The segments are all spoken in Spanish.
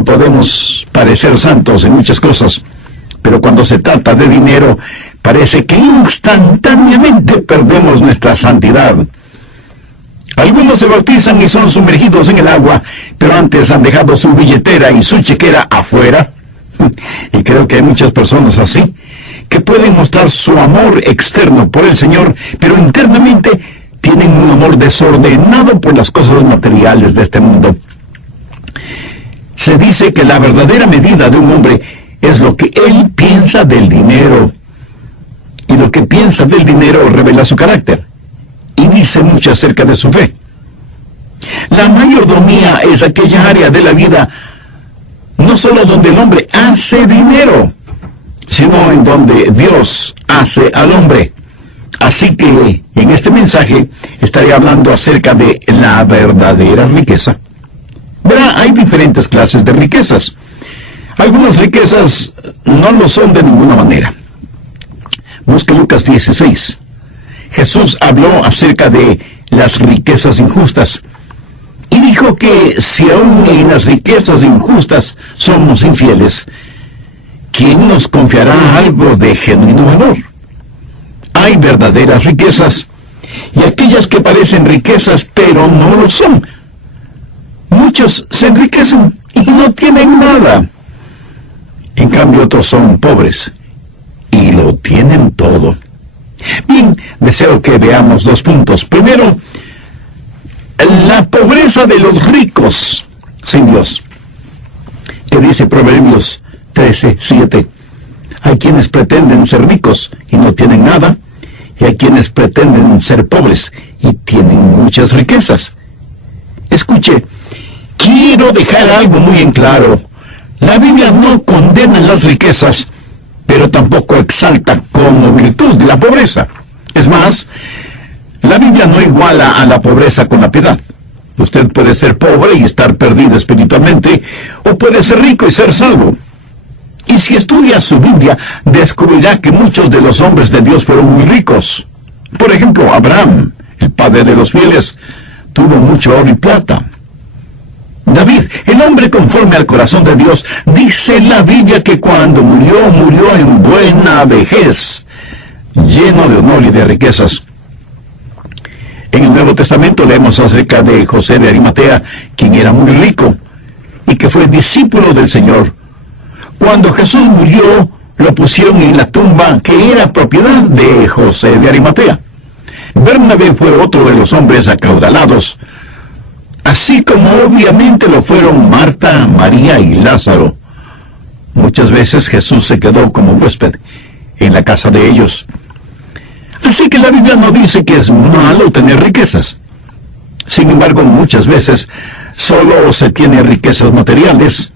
mundo podemos parecer santos en muchas cosas, pero cuando se trata de dinero, parece que instantáneamente perdemos nuestra santidad. Algunos se bautizan y son sumergidos en el agua, pero antes han dejado su billetera y su chequera afuera. Y creo que hay muchas personas así, que pueden mostrar su amor externo por el Señor, pero internamente tienen un amor desordenado por las cosas materiales de este mundo. Se dice que la verdadera medida de un hombre es lo que él piensa del dinero. Y lo que piensa del dinero revela su carácter y dice mucho acerca de su fe. La mayordomía es aquella área de la vida no solo donde el hombre hace dinero, sino en donde Dios hace al hombre. Así que en este mensaje estaré hablando acerca de la verdadera riqueza. Verá, hay diferentes clases de riquezas. Algunas riquezas no lo son de ninguna manera. Busque Lucas 16. Jesús habló acerca de las riquezas injustas y dijo que si aún en las riquezas injustas somos infieles, ¿quién nos confiará algo de genuino valor? Hay verdaderas riquezas y aquellas que parecen riquezas pero no lo son. Muchos se enriquecen y no tienen nada. En cambio otros son pobres y lo tienen todo. Bien, deseo que veamos 2 puntos. Primero, la pobreza de los ricos sin Dios. ¿Qué dice Proverbios 13:7? Hay quienes pretenden ser ricos y no tienen nada, y hay quienes pretenden ser pobres y tienen muchas riquezas. Escuche, quiero dejar algo muy en claro. La Biblia no condena las riquezas, pero tampoco exalta como virtud la pobreza. Es más, la Biblia no iguala a la pobreza con la piedad. Usted puede ser pobre y estar perdido espiritualmente, o puede ser rico y ser salvo. Y si estudia su Biblia, descubrirá que muchos de los hombres de Dios fueron muy ricos. Por ejemplo, Abraham, el padre de los fieles, tuvo mucho oro y plata. David, el hombre conforme al corazón de Dios, dice la Biblia que cuando murió, murió en buena vejez, lleno de honor y de riquezas. En el Nuevo Testamento leemos acerca de José de Arimatea, quien era muy rico y que fue discípulo del Señor. Cuando Jesús murió, lo pusieron en la tumba que era propiedad de José de Arimatea. Bernabé fue otro de los hombres acaudalados, así como obviamente lo fueron Marta, María y Lázaro. Muchas veces Jesús se quedó como huésped en la casa de ellos. Así que la Biblia no dice que es malo tener riquezas. Sin embargo, muchas veces solo se tiene riquezas materiales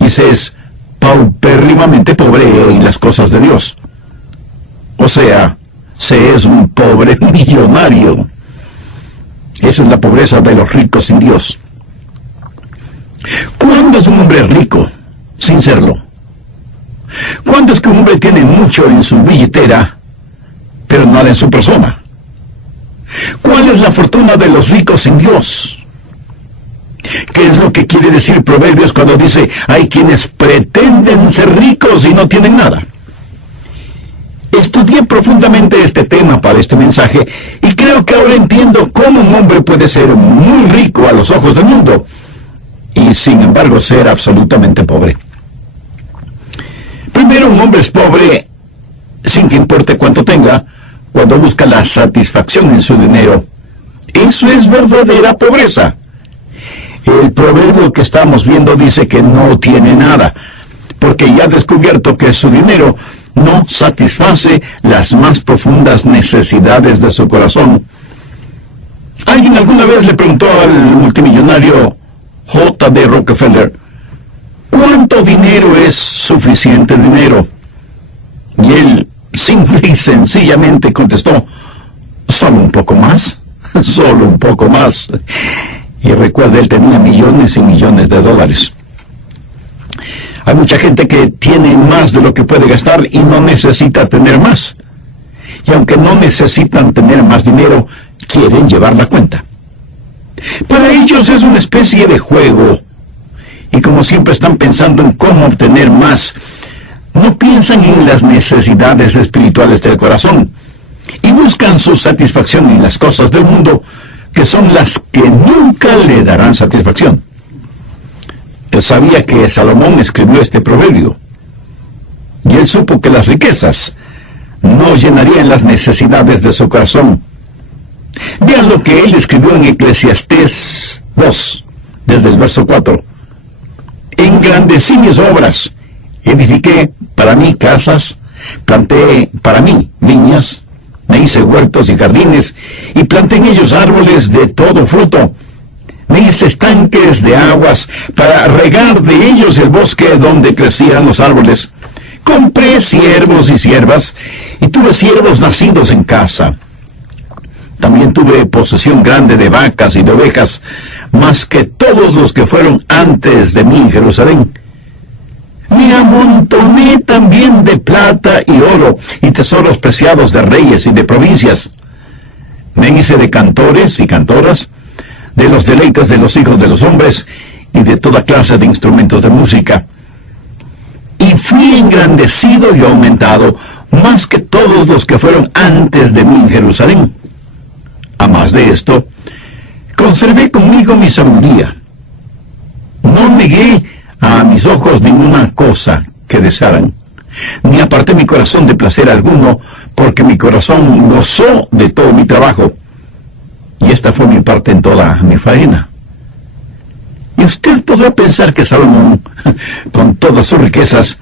y se es paupérrimamente pobre en las cosas de Dios. O sea, se es un pobre millonario. Esa es la pobreza de los ricos sin Dios. ¿Cuándo es un hombre rico sin serlo? ¿Cuándo es que un hombre tiene mucho en su billetera, pero nada en su persona? ¿Cuál es la fortuna de los ricos sin Dios? ¿Qué es lo que quiere decir Proverbios cuando dice, hay quienes pretenden ser ricos y no tienen nada? Estudié profundamente este tema para este mensaje y creo que ahora entiendo cómo un hombre puede ser muy rico a los ojos del mundo y sin embargo ser absolutamente pobre. Primero, un hombre es pobre sin que importe cuánto tenga, cuando busca la satisfacción en su dinero. Eso es verdadera pobreza. El proverbio que estamos viendo dice que no tiene nada, porque ya ha descubierto que su dinero no satisface las más profundas necesidades de su corazón. Alguien alguna vez le preguntó al multimillonario J.D. Rockefeller, ¿cuánto dinero es suficiente dinero? Y él simple y sencillamente contestó, solo un poco más, solo un poco más. Y recuerda, él tenía millones y millones de dólares. Hay mucha gente que tiene más de lo que puede gastar y no necesita tener más. Y aunque no necesitan tener más dinero, quieren llevar la cuenta. Para ellos es una especie de juego. Y y como siempre están pensando en cómo obtener más, no piensan en las necesidades espirituales del corazón y buscan su satisfacción en las cosas del mundo, que son las que nunca le darán satisfacción. Él sabía que Salomón escribió este proverbio, y él supo que las riquezas no llenarían las necesidades de su corazón. Vean lo que él escribió en Eclesiastés 2, desde el verso 4. Engrandecí mis obras, edifiqué para mí casas, planté para mí viñas, me hice huertos y jardines, y planté en ellos árboles de todo fruto. Me hice estanques de aguas para regar de ellos el bosque donde crecían los árboles. Compré siervos y siervas, y tuve siervos nacidos en casa. También tuve posesión grande de vacas y de ovejas, más que todos los que fueron antes de mí en Jerusalén. Me amontoné también de plata y oro, y tesoros preciados de reyes y de provincias. Me hice de cantores y cantoras, de los deleites de los hijos de los hombres, y de toda clase de instrumentos de música. Y fui engrandecido y aumentado, más que todos los que fueron antes de mí en Jerusalén. A más de esto, conservé conmigo mi sabiduría. No negué a mis ojos ninguna cosa que desearan, ni aparté mi corazón de placer alguno, porque mi corazón gozó de todo mi trabajo, y esta fue mi parte en toda mi faena. Y usted podrá pensar que Salomón, con todas sus riquezas,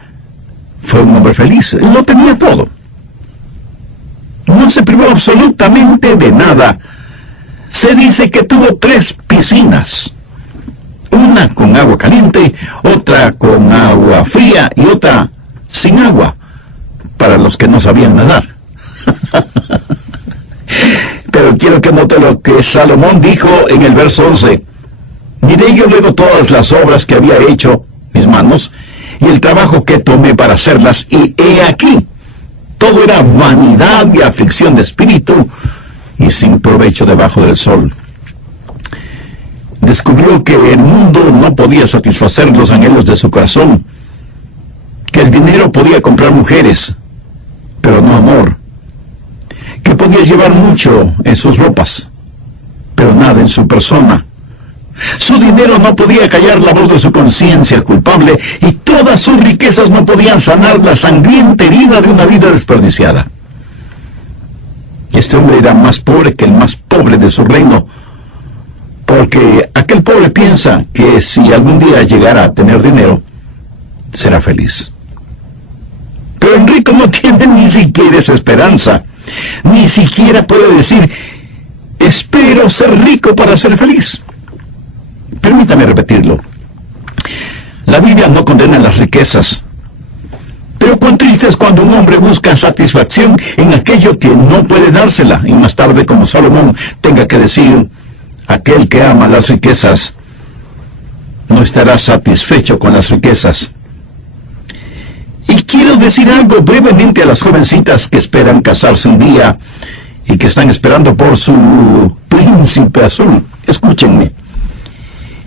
fue un hombre feliz. Lo tenía todo. No se privó absolutamente de nada. Se dice que tuvo 3 piscinas. Una con agua caliente, otra con agua fría y otra sin agua, para los que no sabían nadar. Pero quiero que note lo que Salomón dijo en el verso 11. Miré yo luego todas las obras que había hecho mis manos, y el trabajo que tomé para hacerlas, y he aquí, todo era vanidad y aflicción de espíritu, y sin provecho debajo del sol. Descubrió que el mundo no podía satisfacer los anhelos de su corazón, que el dinero podía comprar mujeres, pero no amor, que podía llevar mucho en sus ropas, pero nada en su persona. Su dinero no podía callar la voz de su conciencia culpable, y todas sus riquezas no podían sanar la sangrienta herida de una vida desperdiciada. Este hombre era más pobre que el más pobre de su reino, porque aquel pobre piensa que si algún día llegara a tener dinero, será feliz. Pero el rico no tiene ni siquiera esa esperanza, ni siquiera puede decir, espero ser rico para ser feliz. Permítame repetirlo. La Biblia no condena las riquezas, pero cuán triste es cuando un hombre busca satisfacción en aquello que no puede dársela, y más tarde, como Salomón, tenga que decir, aquel que ama las riquezas no estará satisfecho con las riquezas. Y quiero decir algo brevemente a las jovencitas que esperan casarse un día y que están esperando por su príncipe azul. Escúchenme.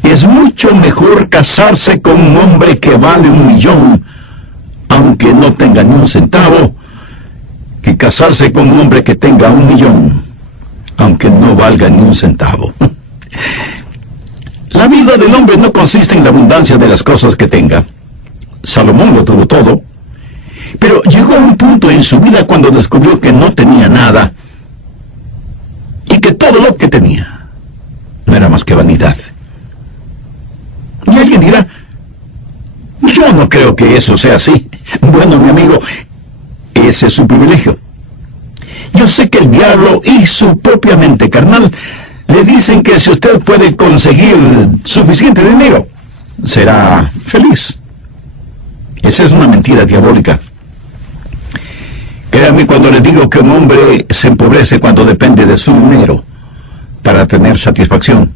Es mucho mejor casarse con un hombre que vale 1 millón, aunque no tenga ni un centavo, que casarse con un hombre que tenga 1 millón, aunque no valga ni un centavo. La vida del hombre no consiste en la abundancia de las cosas que tenga. Salomón lo tuvo todo, pero llegó a un punto en su vida cuando descubrió que no tenía nada, y que todo lo que tenía no era más que vanidad. Y alguien dirá, yo no creo que eso sea así. Bueno, mi amigo, ese es su privilegio. Yo sé que el diablo y su propia mente carnal le dicen que si usted puede conseguir suficiente dinero, será feliz. Esa es una mentira diabólica. Créanme cuando les digo que un hombre se empobrece cuando depende de su dinero para tener satisfacción.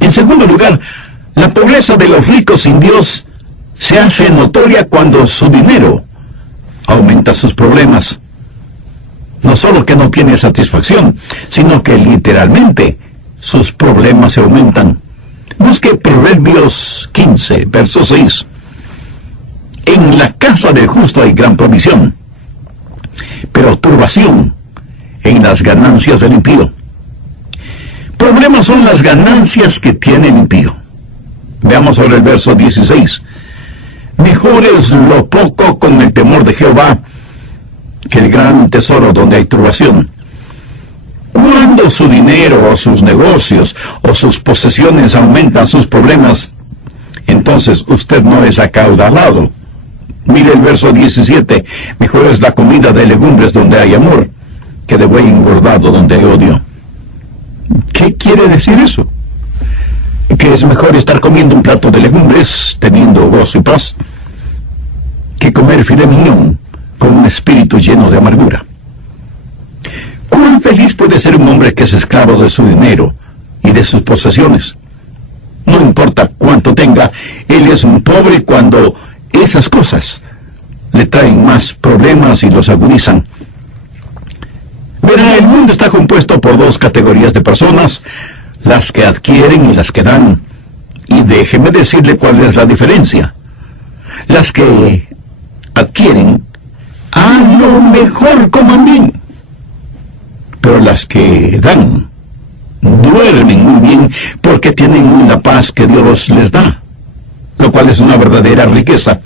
En segundo lugar, la pobreza de los ricos sin Dios se hace notoria cuando su dinero aumenta sus problemas. No solo que no tiene satisfacción, sino que literalmente sus problemas se aumentan. Busque Proverbios 15, verso 6. En la casa del justo hay gran provisión, pero turbación en las ganancias del impío. Problemas son las ganancias que tiene el impío. Veamos ahora el verso 16. Mejor es lo poco con el temor de Jehová que el gran tesoro donde hay turbación. Cuando su dinero o sus negocios o sus posesiones aumentan sus problemas, entonces usted no es acaudalado. Mire el verso 17. Mejor es la comida de legumbres donde hay amor que de buey engordado donde hay odio. ¿Qué quiere decir eso? Que es mejor estar comiendo un plato de legumbres teniendo gozo y paz que comer filet mignon con un espíritu lleno de amargura. ¿Cuán feliz puede ser un hombre que es esclavo de su dinero y de sus posesiones? No importa cuánto tenga, él es un pobre cuando esas cosas le traen más problemas y los agudizan. Verá, el mundo está compuesto por dos categorías de personas, las que adquieren y las que dan. Y déjeme decirle cuál es la diferencia. Las que adquieren, a lo mejor coman bien, pero las que dan, duermen muy bien porque tienen la paz que Dios les da, lo cual es una verdadera riqueza.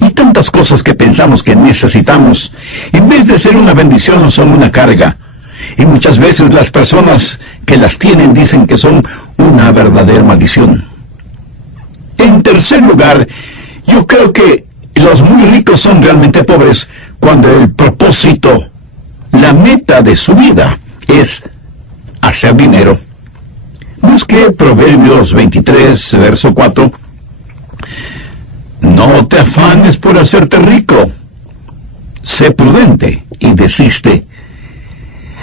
Y tantas cosas que pensamos que necesitamos, en vez de ser una bendición, son una carga. Y muchas veces las personas que las tienen dicen que son una verdadera maldición. En tercer lugar, yo creo que los muy ricos son realmente pobres cuando el propósito, la meta de su vida es hacer dinero. Busque Proverbios 23, verso 4. No te afanes por hacerte rico. Sé prudente y desiste.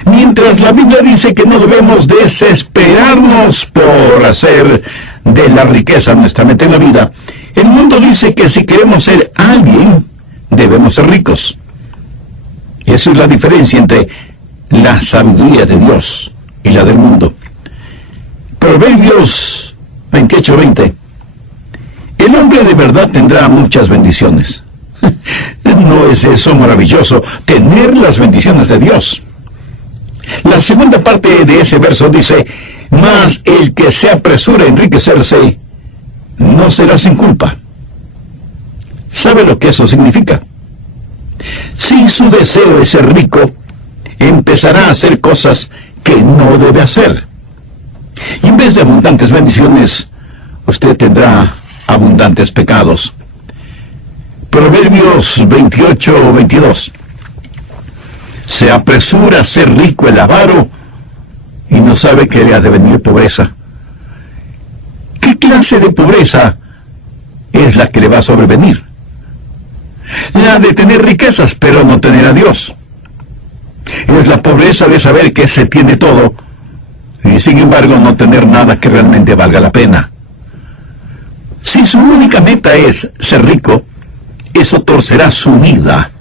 Mientras la Biblia dice que no debemos desesperarnos por hacer de la riqueza nuestra meta en la vida, el mundo dice que si queremos ser alguien, debemos ser ricos. Esa es la diferencia entre la sabiduría de Dios y la del mundo. Proverbios 28:20. El hombre de verdad tendrá muchas bendiciones. ¿No es eso maravilloso, tener las bendiciones de Dios? La segunda parte de ese verso dice, mas el que se apresura a enriquecerse, no será sin culpa. ¿Sabe lo que eso significa? Si su deseo es ser rico, empezará a hacer cosas que no debe hacer. Y en vez de abundantes bendiciones, usted tendrá abundantes pecados. Proverbios 28:22. Se apresura a ser rico el avaro y no sabe que le ha de venir pobreza. ¿Qué clase de pobreza es la que le va a sobrevenir? La de tener riquezas pero no tener a Dios. Es la pobreza de saber que se tiene todo y sin embargo no tener nada que realmente valga la pena. Si su única meta es ser rico, eso torcerá su vida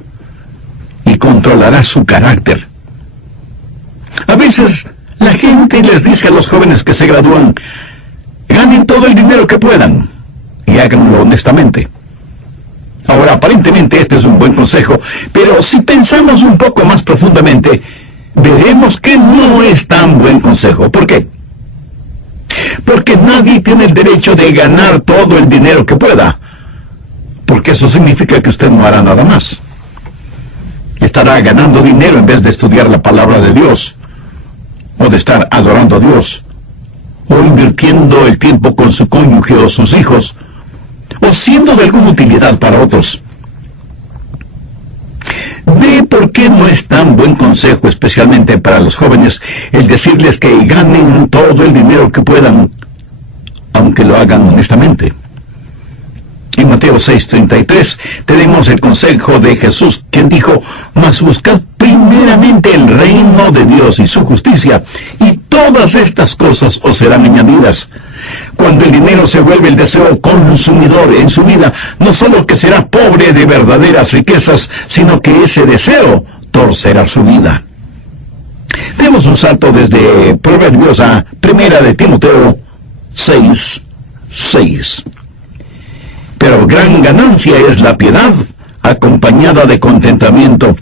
y controlará su carácter. A veces la gente les dice a los jóvenes que se gradúan, ganen todo el dinero que puedan y háganlo honestamente. Ahora, aparentemente este es un buen consejo, pero si pensamos un poco más profundamente, veremos que no es tan buen consejo. ¿Por qué? Porque nadie tiene el derecho de ganar todo el dinero que pueda, porque eso significa que usted no hará nada más. Estará ganando dinero en vez de estudiar la palabra de Dios, o de estar adorando a Dios, o invirtiendo el tiempo con su cónyuge o sus hijos, o siendo de alguna utilidad para otros. ¿Ve por qué no es tan buen consejo, especialmente para los jóvenes, el decirles que ganen todo el dinero que puedan, aunque lo hagan honestamente? En Mateo 6:33 tenemos el consejo de Jesús, quien dijo, mas buscad primeramente el reino de Dios y su justicia, y todas estas cosas os serán añadidas. Cuando el dinero se vuelve el deseo consumidor en su vida, no solo que será pobre de verdaderas riquezas, sino que ese deseo torcerá su vida. Demos un salto desde Proverbios a Primera de Timoteo 6:6. Pero gran ganancia es la piedad acompañada de contentamiento.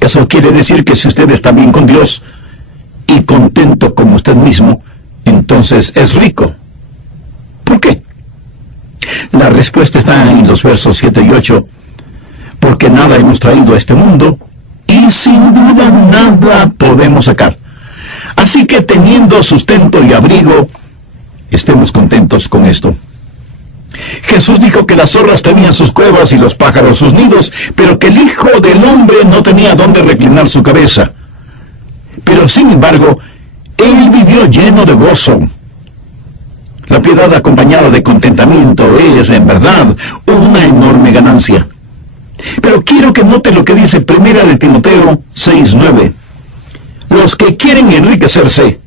Eso quiere decir que si usted está bien con Dios y contento como usted mismo, entonces es rico. ¿Por qué? La respuesta está en los versos 7 y 8. Porque nada hemos traído a este mundo y sin duda nada podemos sacar. Así que teniendo sustento y abrigo, estemos contentos con esto. Jesús dijo que las zorras tenían sus cuevas y los pájaros sus nidos, pero que el Hijo del Hombre no tenía dónde reclinar su cabeza. Pero sin embargo, Él vivió lleno de gozo. La piedad acompañada de contentamiento es, en verdad, una enorme ganancia. Pero quiero que note lo que dice 1 de Timoteo 6:9. Los que quieren enriquecerse,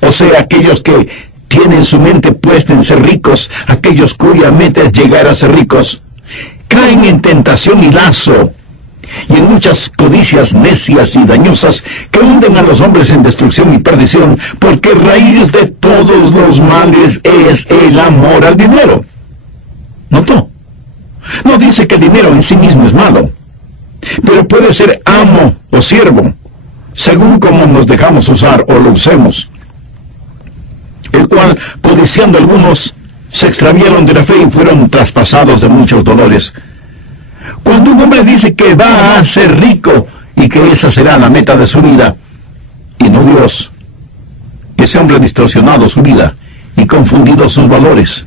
o sea, aquellos que tienen su mente puesta en ser ricos, aquellos cuya meta es llegar a ser ricos, caen en tentación y lazo, y en muchas codicias necias y dañosas que hunden a los hombres en destrucción y perdición, porque raíz de todos los males es el amor al dinero. ¿Notó? No dice que el dinero en sí mismo es malo, pero puede ser amo o siervo, según como nos dejamos usar o lo usemos, el cual, codiciando algunos, se extraviaron de la fe y fueron traspasados de muchos dolores. Cuando un hombre dice que va a ser rico y que esa será la meta de su vida, y no Dios, ese hombre ha distorsionado su vida y confundido sus valores.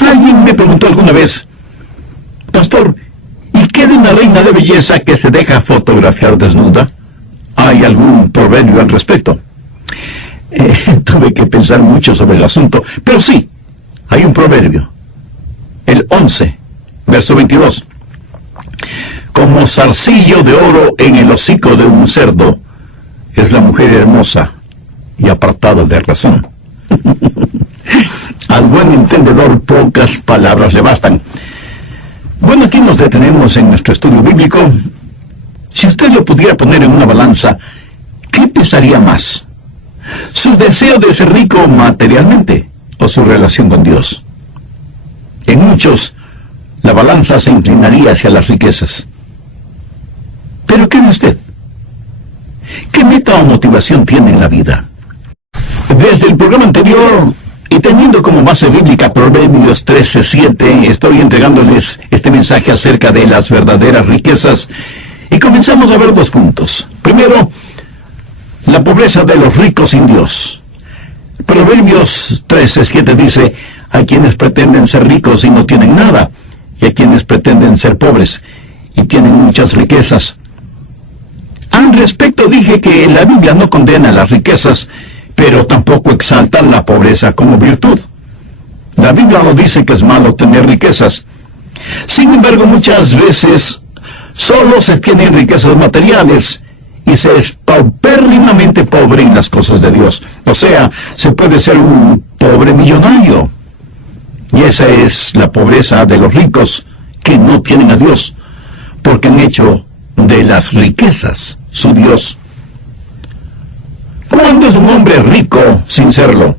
Alguien me preguntó alguna vez: Pastor, ¿y qué de una reina de belleza que se deja fotografiar desnuda? ¿Hay algún proverbio al respecto? Tuve que pensar mucho sobre el asunto, pero sí, hay un proverbio. El 11, verso 22. Como zarcillo de oro en el hocico de un cerdo es la mujer hermosa y apartada de razón. Al buen entendedor pocas palabras le bastan. Bueno, aquí nos detenemos en nuestro estudio bíblico. Si usted lo pudiera poner en una balanza, ¿qué pesaría más? ¿Su deseo de ser rico materialmente o su relación con Dios? En muchos, la balanza se inclinaría hacia las riquezas. ¿Pero qué ve usted? ¿Qué meta o motivación tiene en la vida? Desde el programa anterior, y teniendo como base bíblica Proverbios 13:7, estoy entregándoles este mensaje acerca de las verdaderas riquezas, y comenzamos a ver dos puntos. Primero, la pobreza de los ricos sin Dios. Proverbios 13:7 dice: hay quienes pretenden ser ricos y no tienen nada, y hay quienes pretenden ser pobres y tienen muchas riquezas. Al respecto dije que la Biblia no condena las riquezas, pero tampoco exalta la pobreza como virtud. La Biblia no dice que es malo tener riquezas. Sin embargo, muchas veces solo se tienen riquezas materiales y se es paupérrimamente pobre en las cosas de Dios. O sea, se puede ser un pobre millonario. Y esa es la pobreza de los ricos que no tienen a Dios, porque han hecho de las riquezas su Dios. ¿Cuándo es un hombre rico sin serlo?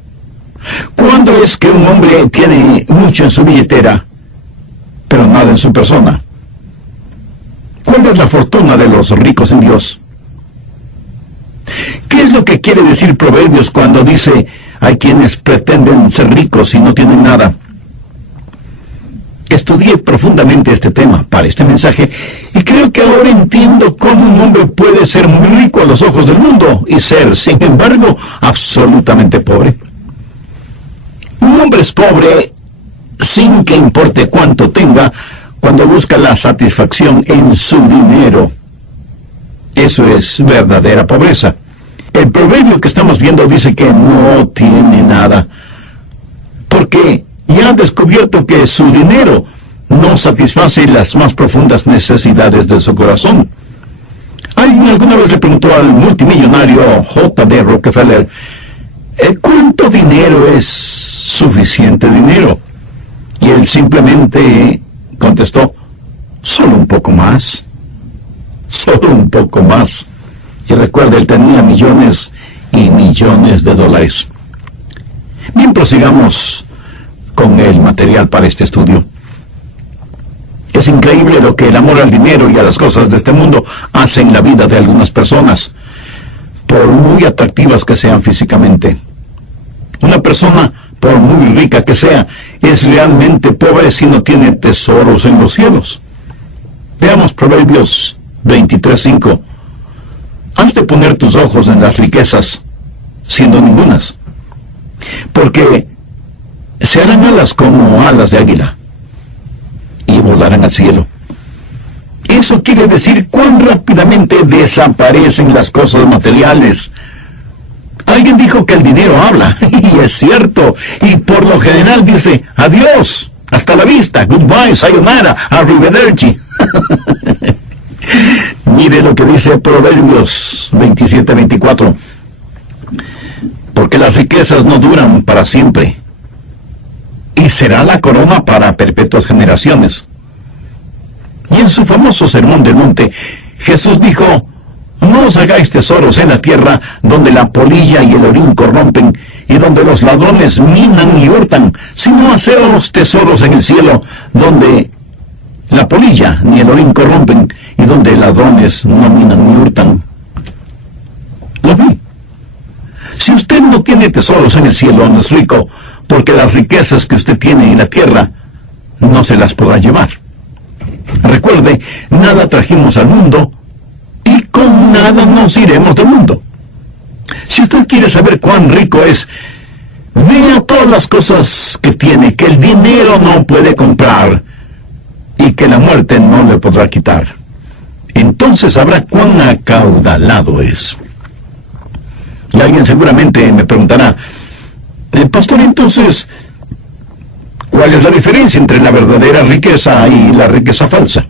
¿Cuándo es que un hombre tiene mucho en su billetera, pero nada en su persona? ¿Cuál es la fortuna de los ricos en Dios? ¿Qué es lo que quiere decir Proverbios cuando dice: hay quienes pretenden ser ricos y no tienen nada? Estudié profundamente este tema para este mensaje y creo que ahora entiendo cómo un hombre puede ser muy rico a los ojos del mundo y ser, sin embargo, absolutamente pobre. Un hombre es pobre sin que importe cuánto tenga, cuando busca la satisfacción en su dinero. Eso es verdadera pobreza. El proverbio que estamos viendo dice que no tiene nada, porque ya ha descubierto que su dinero no satisface las más profundas necesidades de su corazón. Alguien alguna vez le preguntó al multimillonario J.D. Rockefeller: ¿cuánto dinero es suficiente dinero? Y él simplemente contestó: solo un poco más. Solo un poco más. Y recuerda, él tenía millones y millones de dólares. Bien, prosigamos con el material para este estudio. Es increíble lo que el amor al dinero y a las cosas de este mundo hace en la vida de algunas personas, por muy atractivas que sean físicamente. Una persona, por muy rica que sea, es realmente pobre si no tiene tesoros en los cielos. Veamos Proverbios 23:5. Has de poner tus ojos en las riquezas, siendo ningunas, porque se harán alas como alas de águila, y volarán al cielo. Eso quiere decir cuán rápidamente desaparecen las cosas materiales. Alguien dijo que el dinero habla, y es cierto, y por lo general dice, adiós, hasta la vista, goodbye, sayonara, arrivederci. Mire lo que dice Proverbios 27:24. Porque las riquezas no duran para siempre, y será la corona para perpetuas generaciones. Y en su famoso Sermón del Monte, Jesús dijo, no os hagáis tesoros en la tierra, donde la polilla y el orín corrompen, y donde los ladrones minan y hurtan, sino haceos tesoros en el cielo, donde la polilla ni el orín corrompen, y donde ladrones no minan ni hurtan. ¿Lo vi? Si usted no tiene tesoros en el cielo, no es rico, porque las riquezas que usted tiene en la tierra no se las podrá llevar. Recuerde, nada trajimos al mundo, y con nada nos iremos del mundo. Si usted quiere saber cuán rico es, vea todas las cosas que tiene, que el dinero no puede comprar, y que la muerte no le podrá quitar. Entonces sabrá cuán acaudalado es. Y alguien seguramente me preguntará, pastor, entonces, ¿cuál es la diferencia entre la verdadera riqueza y la riqueza falsa?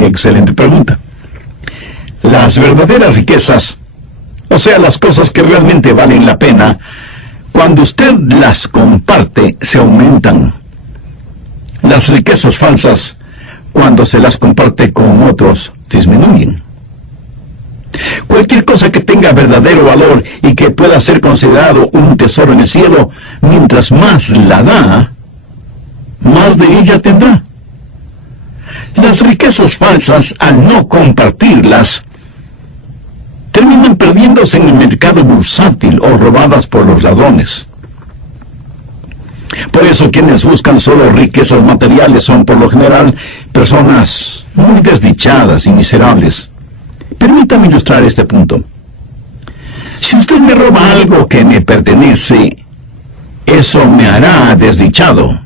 Excelente pregunta. Las verdaderas riquezas, o sea, las cosas que realmente valen la pena, cuando usted las comparte, se aumentan. Las riquezas falsas, cuando se las comparte con otros, disminuyen. Cualquier cosa que tenga verdadero valor y que pueda ser considerado un tesoro en el cielo, mientras más la da, más de ella tendrá. Las riquezas falsas, al no compartirlas, terminan perdiéndose en el mercado bursátil o robadas por los ladrones. Por eso quienes buscan solo riquezas materiales son por lo general personas muy desdichadas y miserables. Permítame ilustrar este punto. Si usted me roba algo que me pertenece, eso me hará desdichado,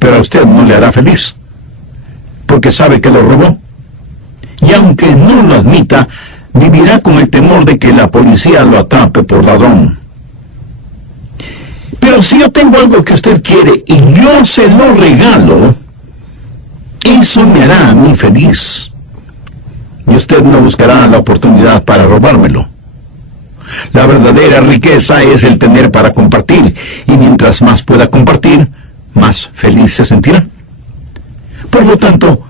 pero a usted no le hará feliz, porque sabe que lo robó. Y aunque no lo admita, vivirá con el temor de que la policía lo atrape por ladrón. Pero si yo tengo algo que usted quiere y yo se lo regalo, eso me hará a mí feliz. Y usted no buscará la oportunidad para robármelo. La verdadera riqueza es el tener para compartir, y mientras más pueda compartir, más feliz se sentirá. Por lo tanto,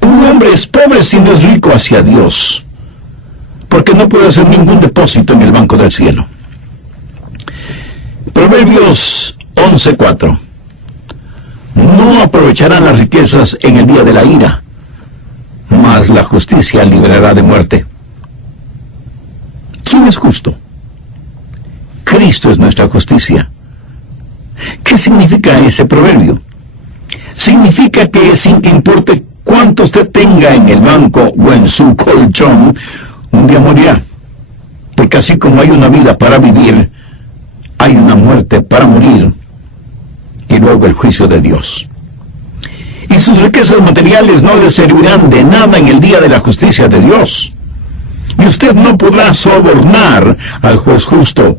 un hombre es pobre si no es rico hacia Dios, porque no puede hacer ningún depósito en el banco del cielo. Proverbios 11:4. No aprovecharán las riquezas en el día de la ira, mas la justicia librará de muerte. ¿Quién es justo? Cristo es nuestra justicia. ¿Qué significa ese proverbio? Significa que sin que importe cuánto usted tenga en el banco o en su colchón, un día morirá. Porque así como hay una vida para vivir, hay una muerte para morir, y luego el juicio de Dios. Y sus riquezas materiales no le servirán de nada en el día de la justicia de Dios. Y usted no podrá sobornar al juez justo.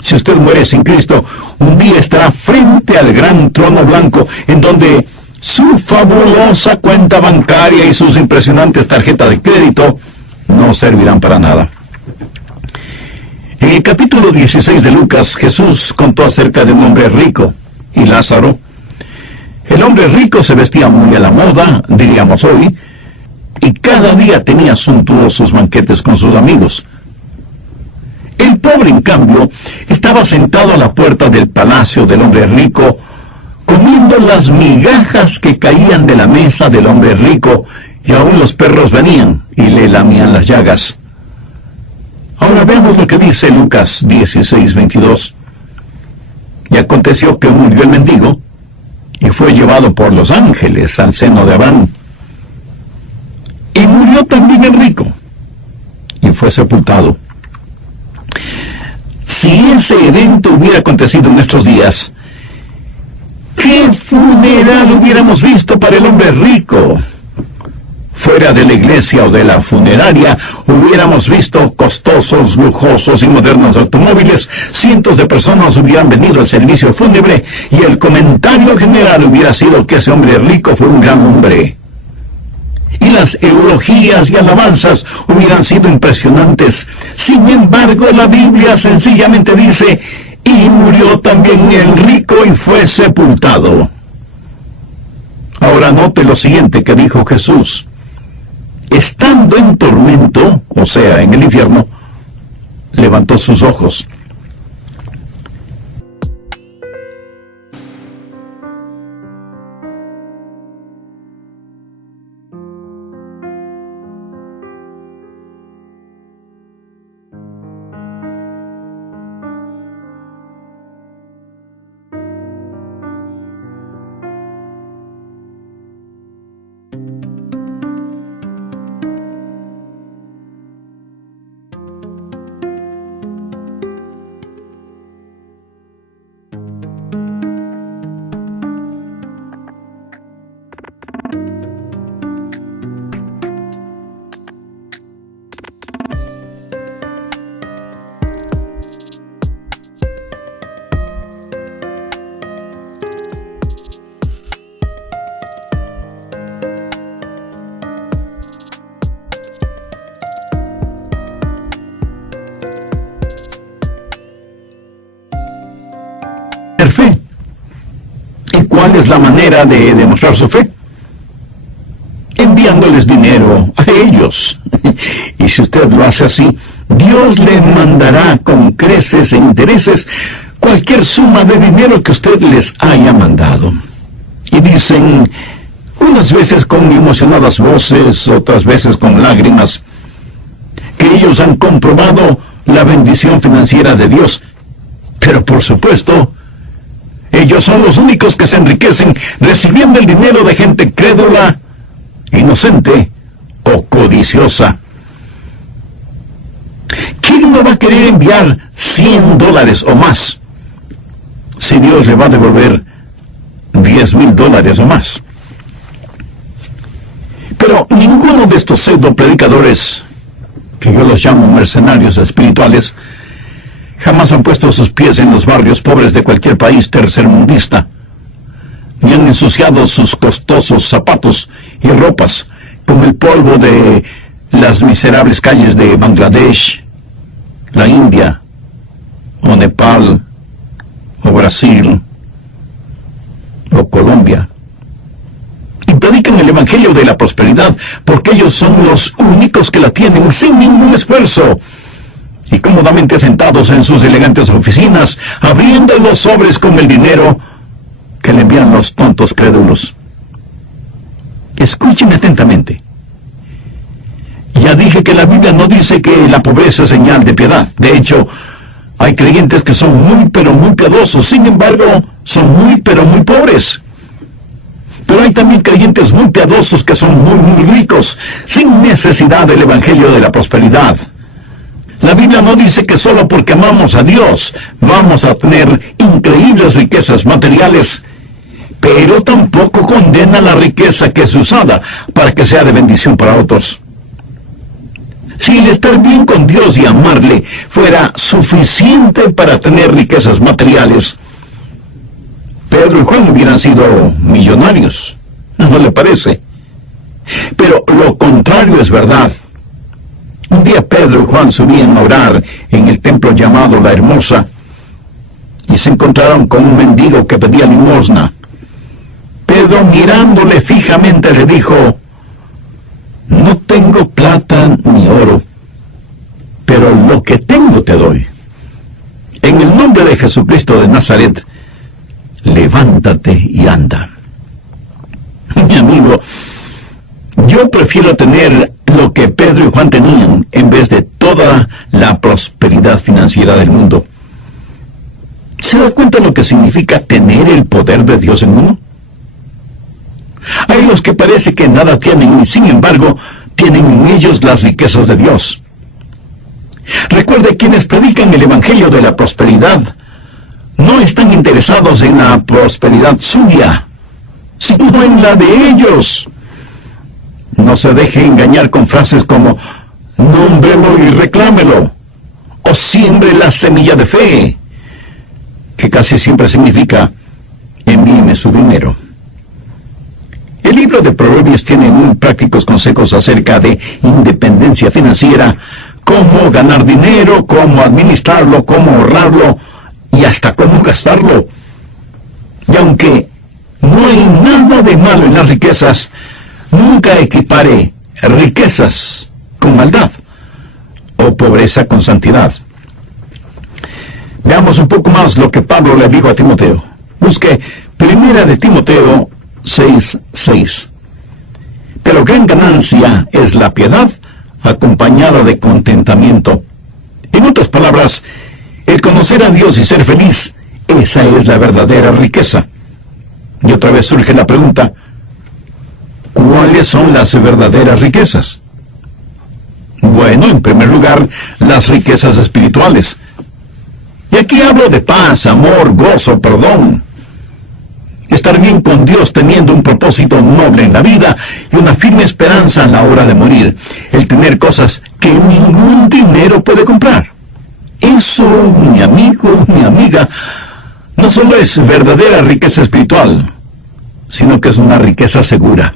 Si usted muere sin Cristo, un día estará frente al gran trono blanco, en donde su fabulosa cuenta bancaria y sus impresionantes tarjetas de crédito no servirán para nada. En el capítulo 16 de Lucas, Jesús contó acerca de un hombre rico y Lázaro. El hombre rico se vestía muy a la moda, diríamos hoy, y cada día tenía suntuosos banquetes con sus amigos. El pobre, en cambio, estaba sentado a la puerta del palacio del hombre rico, comiendo las migajas que caían de la mesa del hombre rico, y aún los perros venían y le lamían las llagas. Ahora veamos lo que dice Lucas 16:22. Y aconteció que murió el mendigo, y fue llevado por los ángeles al seno de Abraham. Y murió también el rico, y fue sepultado. Si ese evento hubiera acontecido en nuestros días, ¿qué funeral hubiéramos visto para el hombre rico? Fuera de la iglesia o de la funeraria, hubiéramos visto costosos, lujosos y modernos automóviles. Cientos de personas hubieran venido al servicio fúnebre y el comentario general hubiera sido que ese hombre rico fue un gran hombre. Y las eulogías y alabanzas hubieran sido impresionantes. Sin embargo, la Biblia sencillamente dice: y murió también el rico y fue sepultado. Ahora note lo siguiente que dijo Jesús. Estando en tormento, o sea, en el infierno, levantó sus ojos. Fe. ¿Y cuál es la manera de demostrar su fe? Enviándoles dinero a ellos. Y si usted lo hace así, Dios le mandará con creces e intereses cualquier suma de dinero que usted les haya mandado. Y dicen, unas veces con emocionadas voces, otras veces con lágrimas, que ellos han comprobado la bendición financiera de Dios. Pero por supuesto, ellos son los únicos que se enriquecen recibiendo el dinero de gente crédula, inocente o codiciosa. ¿Quién no va a querer enviar $100 o más si Dios le va a devolver $10,000 o más? Pero ninguno de estos pseudo predicadores, que yo los llamo mercenarios espirituales, jamás han puesto sus pies en los barrios pobres de cualquier país tercermundista, ni han ensuciado sus costosos zapatos y ropas con el polvo de las miserables calles de Bangladesh, la India, o Nepal, o Brasil, o Colombia. Y predican el evangelio de la prosperidad, porque ellos son los únicos que la tienen sin ningún esfuerzo, y cómodamente sentados en sus elegantes oficinas, abriendo los sobres con el dinero que le envían los tontos crédulos. Escúcheme atentamente. Ya dije que la Biblia no dice que la pobreza es señal de piedad. De hecho, hay creyentes que son muy pero muy piadosos, sin embargo, son muy pero muy pobres. Pero hay también creyentes muy piadosos que son muy ricos, sin necesidad del evangelio de la prosperidad. La Biblia no dice que solo porque amamos a Dios vamos a tener increíbles riquezas materiales, pero tampoco condena la riqueza que es usada para que sea de bendición para otros. Si el estar bien con Dios y amarle fuera suficiente para tener riquezas materiales, Pedro y Juan hubieran sido millonarios, ¿no le parece? Pero lo contrario es verdad. Un día Pedro y Juan subían a orar en el templo llamado La Hermosa y se encontraron con un mendigo que pedía limosna. Pedro, mirándole fijamente, le dijo: no tengo plata ni oro, pero lo que tengo te doy. de Jesucristo de Nazaret, levántate y anda. Mi amigo, yo prefiero tener lo que Pedro y Juan tenían en vez de toda la prosperidad financiera del mundo. ¿Se da cuenta lo que significa tener el poder de Dios en uno? Hay los que parece que nada tienen y sin embargo tienen en ellos las riquezas de Dios. Recuerde, quienes predican el evangelio de la prosperidad no están interesados en la prosperidad suya, sino en la de ellos. No se deje engañar con frases como nómbrelo y reclámelo, o siembre la semilla de fe, que casi siempre significa envíeme su dinero. El libro de Proverbios tiene muy prácticos consejos acerca de independencia financiera, cómo ganar dinero, cómo administrarlo, cómo ahorrarlo y hasta cómo gastarlo. Y aunque no hay nada de malo en las riquezas, nunca equipare riquezas con maldad o pobreza con santidad. Veamos un poco más lo que Pablo le dijo a Timoteo. Busque 1 de Timoteo 6:6. Pero gran ganancia es la piedad acompañada de contentamiento. En otras palabras, el conocer a Dios y ser feliz, esa es la verdadera riqueza. Y otra vez surge la pregunta, ¿cuáles son las verdaderas riquezas? Bueno, en primer lugar, las riquezas espirituales. Y aquí hablo de paz, amor, gozo, perdón. Estar bien con Dios teniendo un propósito noble en la vida y una firme esperanza a la hora de morir. El tener cosas que ningún dinero puede comprar. Eso, mi amigo, mi amiga, no solo es verdadera riqueza espiritual, sino que es una riqueza segura.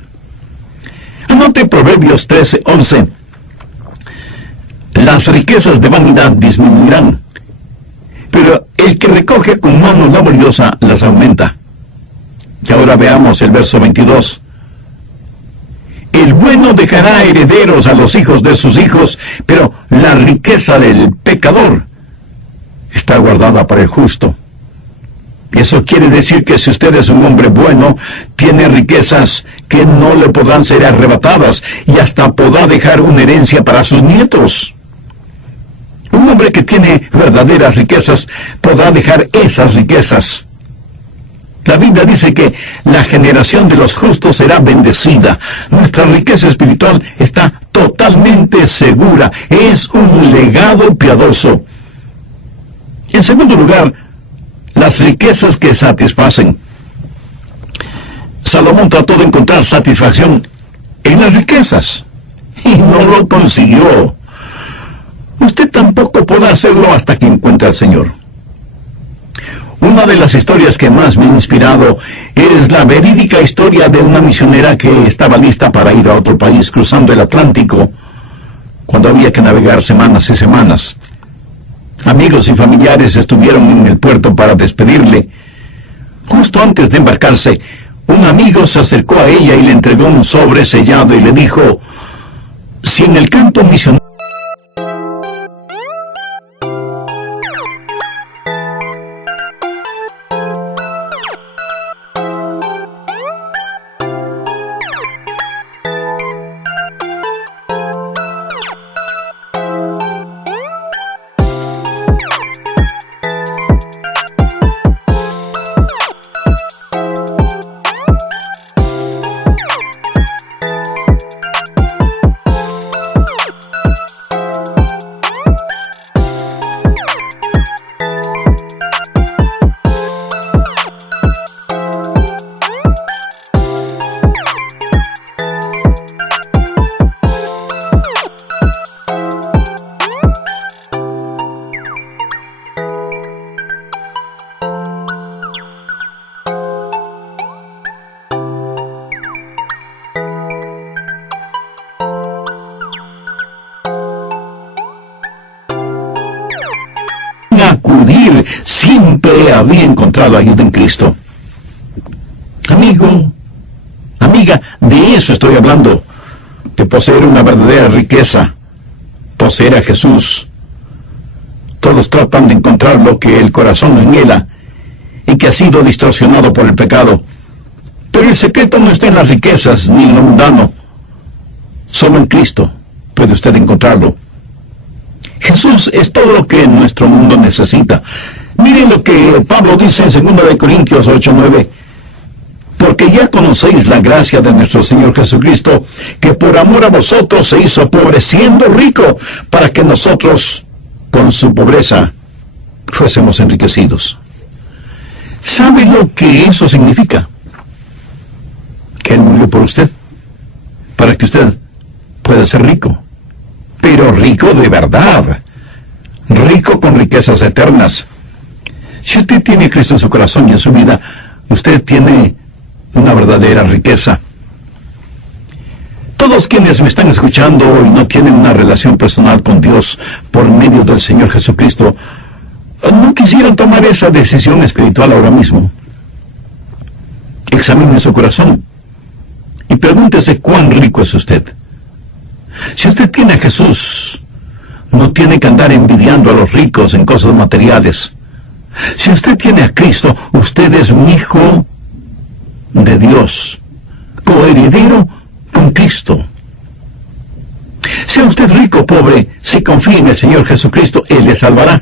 Anote Proverbios 13:11. Las riquezas de vanidad disminuirán, pero el que recoge con mano laboriosa las aumenta. Y ahora veamos el verso 22. El bueno dejará herederos a los hijos de sus hijos, pero la riqueza del pecador está guardada para el justo. Eso quiere decir que si usted es un hombre bueno, tiene riquezas que no le podrán ser arrebatadas y hasta podrá dejar una herencia para sus nietos. Un hombre que tiene verdaderas riquezas podrá dejar esas riquezas. La Biblia dice que la generación de los justos será bendecida. Nuestra riqueza espiritual está totalmente segura. Es un legado piadoso. En segundo lugar, las riquezas que satisfacen. Salomón trató de encontrar satisfacción en las riquezas y no lo consiguió. Usted tampoco podrá hacerlo hasta que encuentre al Señor. Una de las historias que más me ha inspirado es la verídica historia de una misionera que estaba lista para ir a otro país cruzando el Atlántico cuando había que navegar semanas y semanas. Amigos y familiares estuvieron en el puerto para despedirle. Justo antes de embarcarse, un amigo se acercó a ella y le entregó un sobre sellado y le dijo, si en el campo misionero acudir, siempre había encontrado ayuda en Cristo. Amigo, amiga, de eso estoy hablando, de poseer una verdadera riqueza, poseer a Jesús. Todos tratan de encontrar lo que el corazón anhela y que ha sido distorsionado por el pecado. Pero el secreto no está en las riquezas ni en lo mundano. Solo en Cristo puede usted encontrarlo. Jesús es todo lo que nuestro mundo necesita. Miren lo que Pablo dice en 2 Corintios 8:9. Porque ya conocéis la gracia de nuestro Señor Jesucristo, que por amor a vosotros se hizo pobre, siendo rico, para que nosotros, con su pobreza, fuésemos enriquecidos. ¿Sabe lo que eso significa? Que Él murió por usted, para que usted pueda ser rico. Pero rico de verdad, rico con riquezas eternas. Si usted tiene a Cristo en su corazón y en su vida, usted tiene una verdadera riqueza. Todos quienes me están escuchando y no tienen una relación personal con Dios por medio del Señor Jesucristo, no quisieran tomar esa decisión espiritual ahora mismo. Examine su corazón y pregúntese cuán rico es usted. Si usted tiene a Jesús, no tiene que andar envidiando a los ricos en cosas materiales. Si usted tiene a Cristo, usted es un hijo de Dios, coheredero con Cristo. Sea usted rico o pobre, si confía en el Señor Jesucristo, Él le salvará.